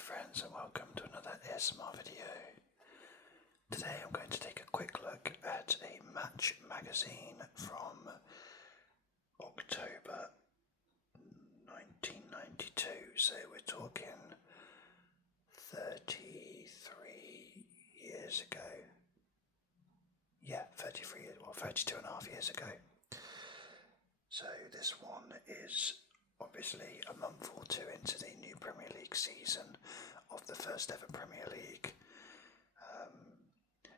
friends, and welcome to another ASMR video. Today I'm going to take a quick look at a Match magazine from October 1992, so we're talking 33 years ago. Yeah, 33 years, well 32 and a half years ago. So this one is obviously a month or two into the new Premier League season of the first ever Premier League.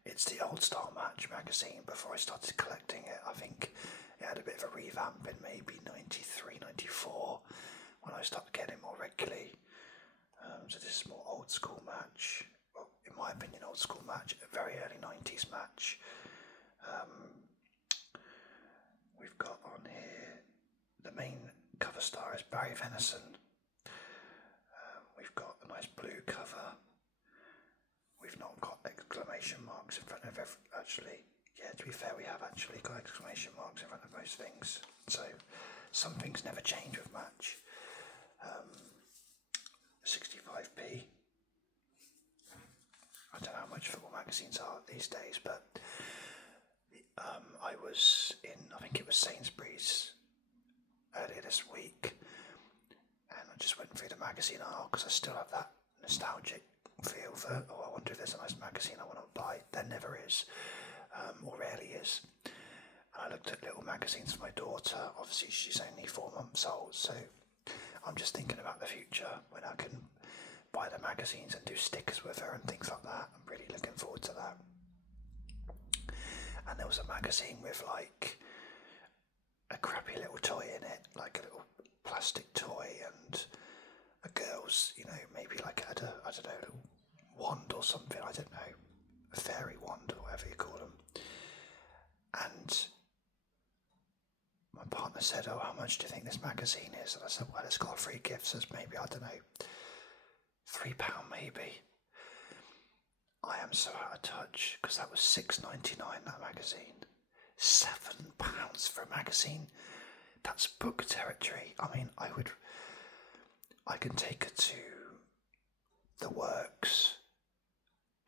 It's the old style Match magazine. Before I started collecting it, I think it had a bit of a revamp in maybe 93, 94 when I started getting it more regularly. So this is more old school Match, well, in my opinion old school Match, a very early 90s Match. We've got on here, the main cover star is Barry Venison. We've got a nice blue cover. We've not got exclamation marks in front of actually. Yeah, to be fair, we have actually got exclamation marks in front of most things. So some things never change with Match. 65p. I don't know how much football magazines are these days, but I was in, I think it was Sainsbury's earlier this week, and I just went through the magazine aisle because I still have that nostalgic feel for, oh, I wonder if there's a nice magazine I want to buy. There never is, or rarely is. And I looked at little magazines for my daughter. Obviously she's only 4 months old, so I'm just thinking about the future when I can buy the magazines and do stickers with her and things like that. I'm really looking forward to that. And there was a magazine with like a crappy little toy in it, like a little plastic toy, and a girl's, you know, maybe like had a, I don't know, a little wand or something, I don't know, a fairy wand or whatever you call them. And my partner said, oh, how much do you think this magazine is? And I said, well, it's got a free gift, so it's maybe, I don't know, £3 maybe. I am so out of touch, because that was £6.99, that magazine. £7 for a magazine. That's book territory. I mean, I can take her to the works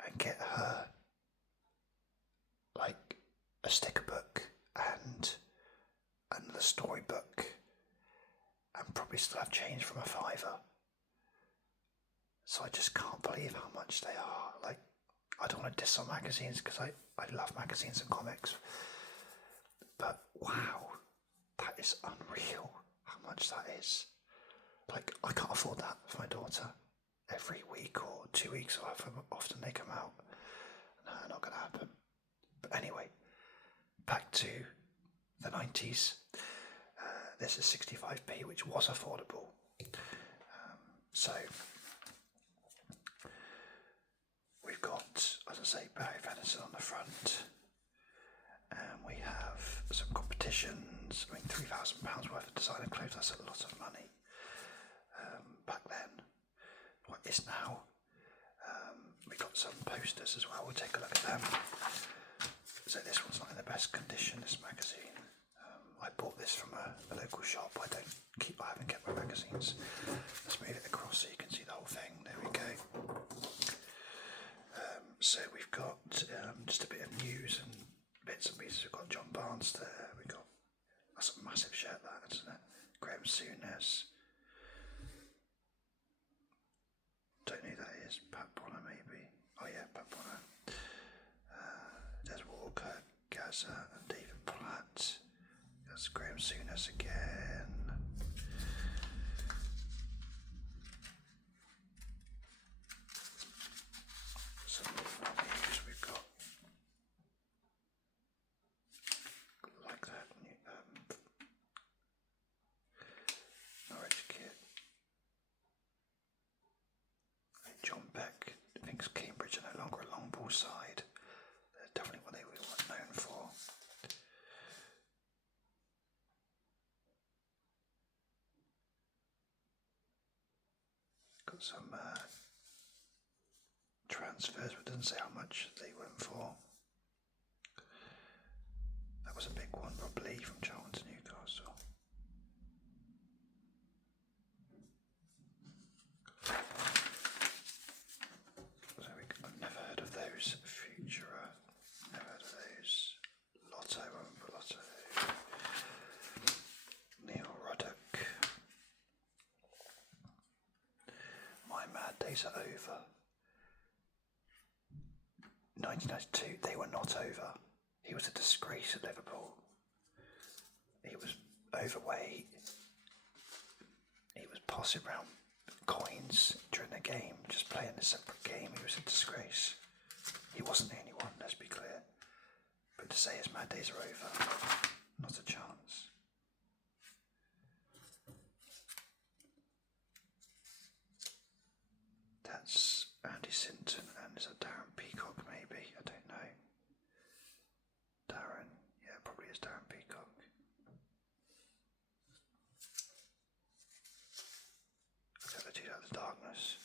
and get her like a sticker book and another storybook, and probably still have change from a £5. So I just can't believe how much they are. Like, I don't want to diss on magazines because I love magazines and comics, but wow, that is unreal how much that is. Like, I can't afford that for my daughter every week or 2 weeks or however often they come out. No, not going to happen. But anyway, back to the 90s. This is 65p, which was affordable. So we've got, as I say, Barry Venison on the front, and we have some competitions. I mean, £3,000 worth of designer clothes, that's a lot of money. Back then, what is now. We got some posters as well, we'll take a look at them. So this one's not in the best condition, this magazine. I bought this from a local shop. I haven't kept my magazines. Let's move it across so you can see the whole thing. There we go. So we've got just a bit of news and bits and pieces. We've got John Barnes there. That's a massive shirt, that, isn't it? Graham Souness. Don't know who that is. Pat Bonner, maybe. Oh yeah, Pat Bonner. Des Walker, Gaza, and David Platt. That's Graham Souness again. Some news we've got. Like that. Norwich kit. John Beck thinks Cambridge are no longer a long ball side. They're definitely what they were known for. Got some transfers, but doesn't say how much they went for. That was a big one, probably, from Charlton to Newcastle. mad days are over. 1992, they were not over. He was a disgrace at Liverpool. He was overweight. He was passing around coins during the game, just playing a separate game. He was a disgrace. He wasn't the only one, let's be clear. But to say his mad days are over, not a chance. That's Andy Sinton, and is that Darren Peacock maybe? I don't know. Darren, yeah, probably is Darren Peacock. Look at the dude out of the darkness.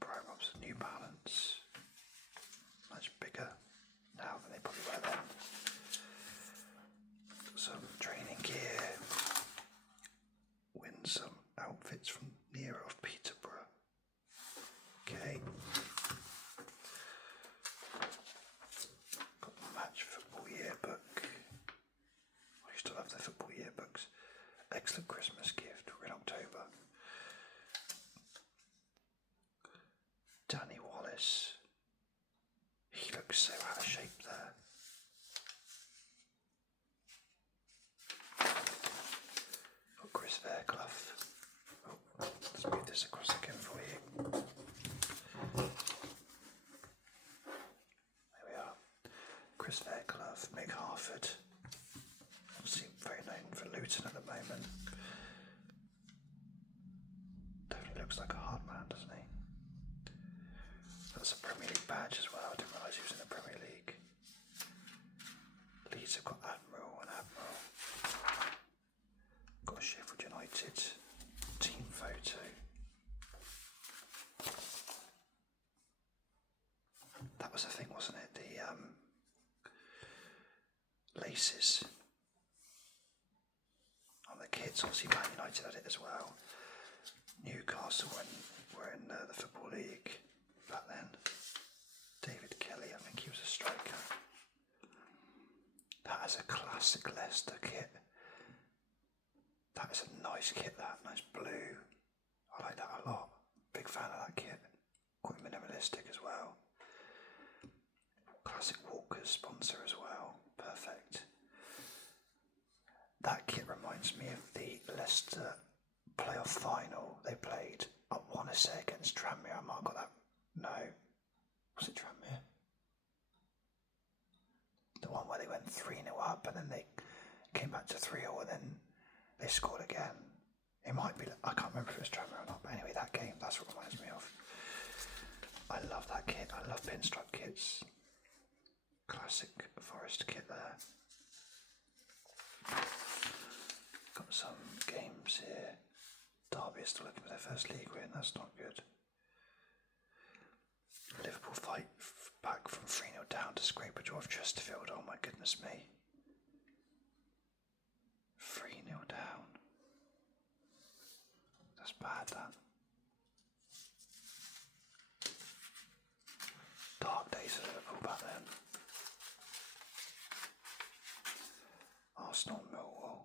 Brian Robson, New Balance. Much bigger now than they probably were then. Got some training gear. Win some outfits from Nero of Peterborough. Okay. Got the Match Football Yearbook. I used to love the football yearbooks. Excellent Christmas gift. We're in October. Danny Wallace. He looks so out of shape there. Got Chris Fairclough. Oh, let's move this across again for you. There we are. Chris Fairclough, Mick Harford. Obviously very known for Luton at the moment. Definitely looks like a hard man, doesn't he? That's a Premier League badge as well. I didn't realise he was in the Premier League. Leeds have got Admiral and Admiral. Got a Sheffield United team photo. That was the thing, wasn't it? The laces on the kits. Obviously, Man United had it as well. Newcastle were in the Football League back then. David Kelly, I think he was a striker. That is a classic Leicester kit. That is a nice kit, that nice blue. I like that a lot. Big fan of that kit. Quite minimalistic as well. Classic Walker's sponsor as well. Perfect. That kit reminds me of the Leicester playoff final they played. I want to say against Tranmere. I might have got that. No. Was it Tranmere? The one where they went 3-0 up and then they came back to 3-0 and then they scored again. It might be, I can't remember if it was Tranmere or not, but anyway, that game, that's what it reminds me of. I love that kit. I love pinstripe kits. Classic Forest kit there. Got some games here. Derby is still looking for their first league win. That's not good. Liverpool fight back from 3-0 down to scrape a draw of Chesterfield. Oh my goodness me. 3-0 down. That's bad, that. Dark days of Liverpool back then. Arsenal, Millwall.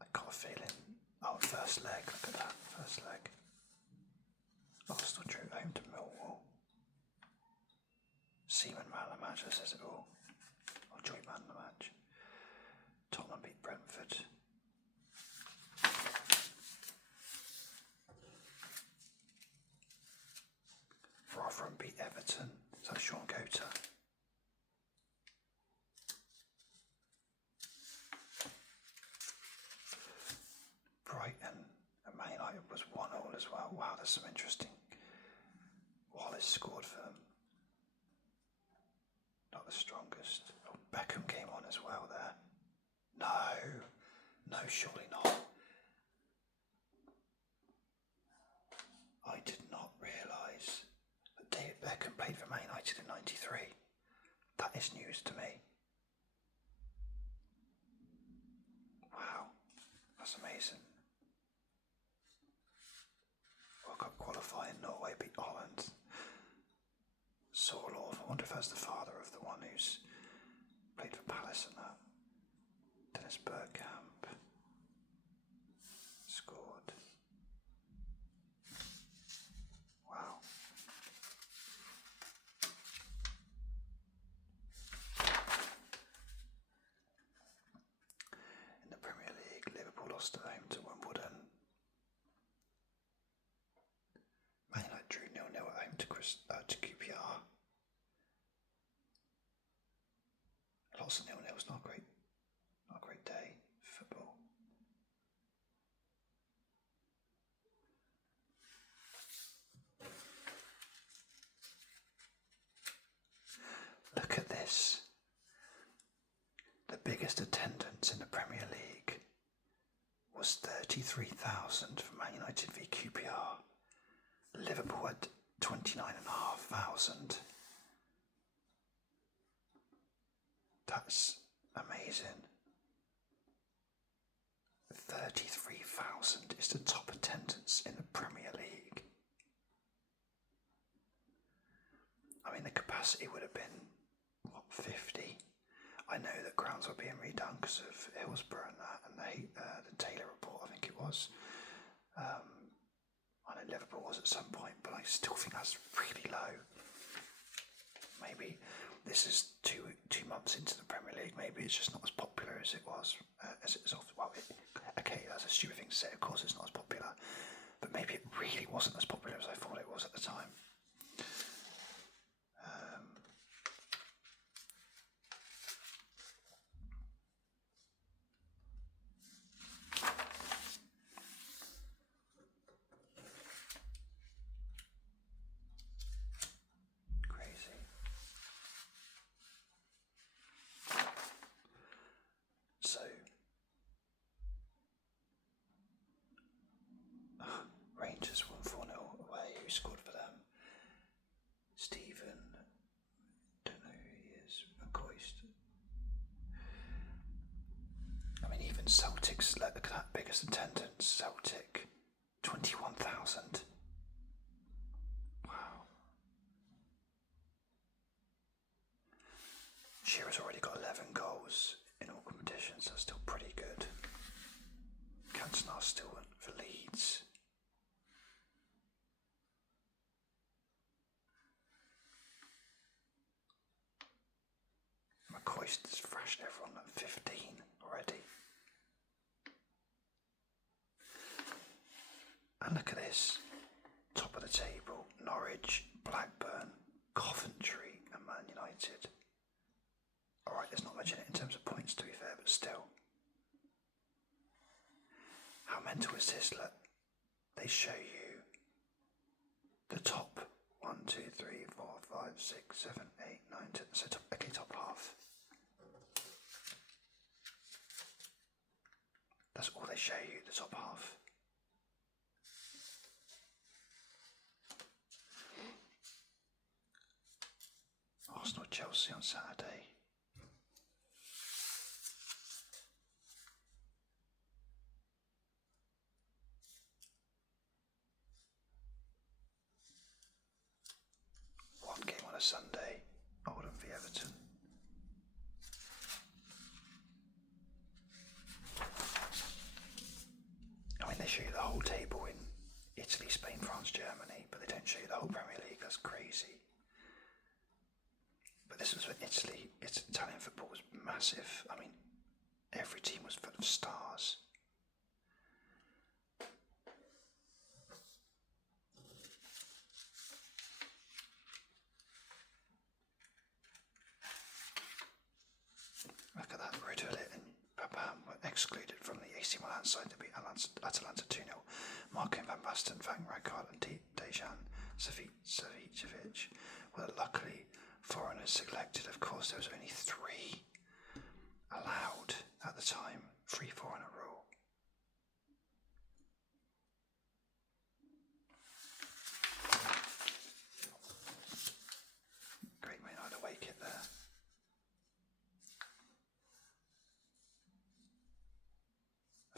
I got a feeling. Oh, first leg. Look at that. First leg. Arsenal drew home to Millwall. Seaman man of the match, that says it all. Or joint man of the match. Tottenham beat Brentford. Rotherham beat Everton. Is that Sean Gota? Brighton and Man United was 1-1 as well. Wow, there's some interesting. Wallace scored for them. Not the strongest. Oh, Beckham came on as well there. No, surely not. I did not realise that David Beckham played for Man United in '93. That is news to me. Wow, that's amazing. World Cup qualifying, Norway beat Holland. Sorloth, I wonder if that's the father of the one who's played for Palace and that. Dennis Bergkamp. lost at home to Wimbledon. Man United drew 0-0 at home to QPR. Lots of 0-0s, not a great day for football. Look at this. The biggest attendance in the Premier League was 33,000 for Man United v QPR. Liverpool had 29,500. That's amazing. 33,000 is the top attendance in the Premier League. I mean, the capacity would have been, 50? I know that grounds are being redone because of Hillsborough and that, and the Taylor report, I think it was. I know Liverpool was at some point, but I still think that's really low. Maybe this is two months into the Premier League. Maybe it's just not as popular as it was, okay, that's a stupid thing to say. Of course, it's not as popular, but maybe it really wasn't as popular as I thought it was at the time. Rangers won 4-0 away. Who scored for them? Stephen, don't know who he is. McCoist. I mean, even Celtic's, look at that biggest attendance. Celtic, 21,000. Wow. Shearer's already got 11 goals in all competitions. That's still pretty good. Cantona still went for Leeds. McCoist has thrashed everyone at 15 already. And look at this. Top of the table, Norwich, Blackburn, Coventry and Man United. Alright, there's not much in it in terms of points, to be fair, but still. How mental is this? Look, they show you the top 1, 2, 3, 4, 5, 6, 7, 8, 9, 10. So top half. That's all they show you, the top half. Arsenal Chelsea on Saturday. One game on a Sunday. Oldham v Everton. I mean, they show you the whole table in Italy, Spain, France, Germany, but they don't show you the whole Premier League. That's crazy. But this was when Italian football was massive. I mean, every team was full of stars. Look at that, Rudelit and Papam were excluded from the AC Milan side to beat Atalanta 2-0. Marco van Basten, Van Rijkaard and Dejan Savicevic were luckily foreigners selected. Of course, there was only 3 allowed at the time. 3 foreigner rule. Great Man United away kit there.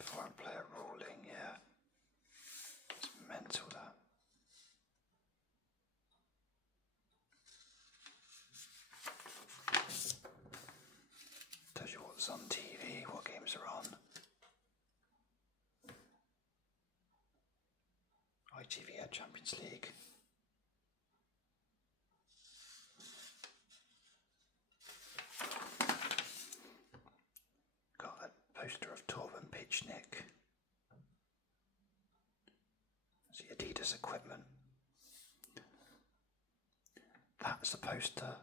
Foreign player ruling, yeah. It's mental, that. Tells you what's on TV, what games are on. ITV had Champions League. Got a poster of Torben Pitchnik this equipment. That's the poster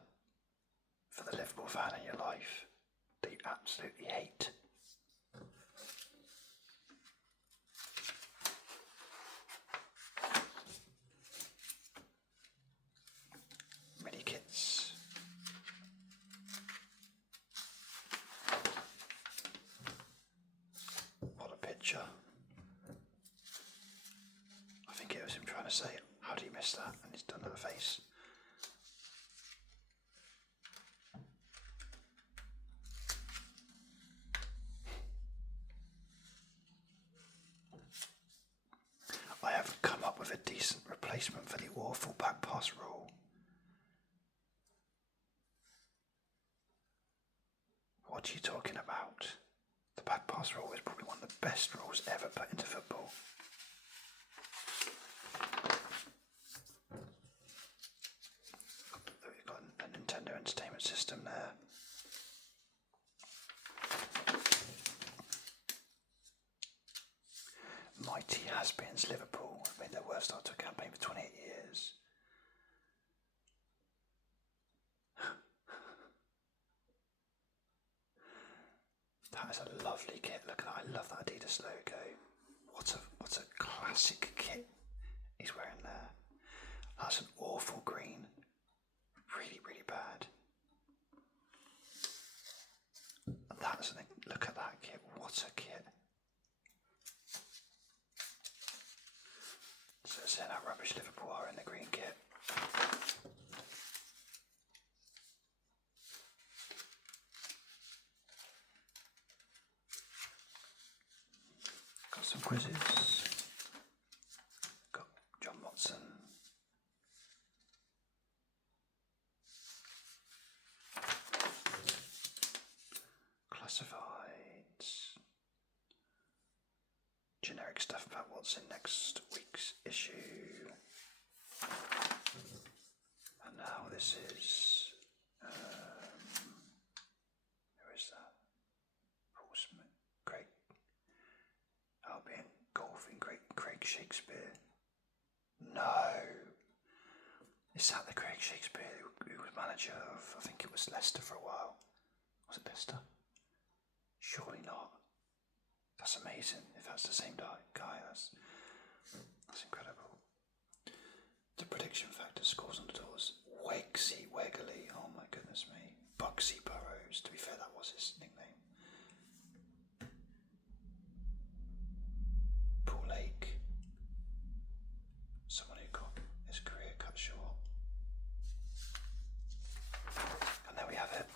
for the Liverpool fan in your life that you absolutely hate. Mini kits. What a picture. I think it was him trying to say, how do you miss that? And he's done that face. I haven't come up with a decent replacement for the awful back pass rule. What are you talking about? The back pass rule is probably one of the best rules ever put into football. We've got a Nintendo Entertainment System there. Mighty has-beens Liverpool have made their worst start to a campaign for 28 years. That is a lovely kit. Look at that. I love that Adidas logo. What a classic kit he's wearing there. That's an awful green. Really, really bad. That's an, look at that kit. What a kit. So seeing how rubbish Liverpool are in the green kit. Got some quizzes. Got John Watson. Classifieds. Generic stuff about what's in next week's issue. And now this is who is that? Paul Smith, Craig Albion, golfing, Craig Shakespeare. No, is that the Craig Shakespeare who was manager of, I think it was Leicester for a while? Was it Leicester? Surely not. That's amazing. If that's the same guy, that's incredible. The prediction factor scores on the doors. Wegsy Wegley. Oh my goodness me. Bugsy Burrows. To be fair, that was his nickname. Paul Lake. Someone who got his career cut short. And there we have it.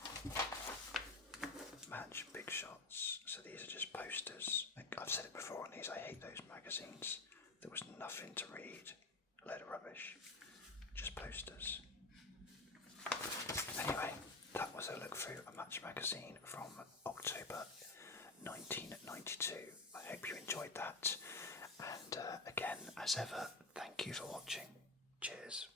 Match big shots. So these are just posters. I've said it before on these, I hate those magazines. There was nothing to read. A load of rubbish. Just posters. Anyway, that was a look through a Match magazine from October 1992. I hope you enjoyed that. And again, as ever, thank you for watching. Cheers.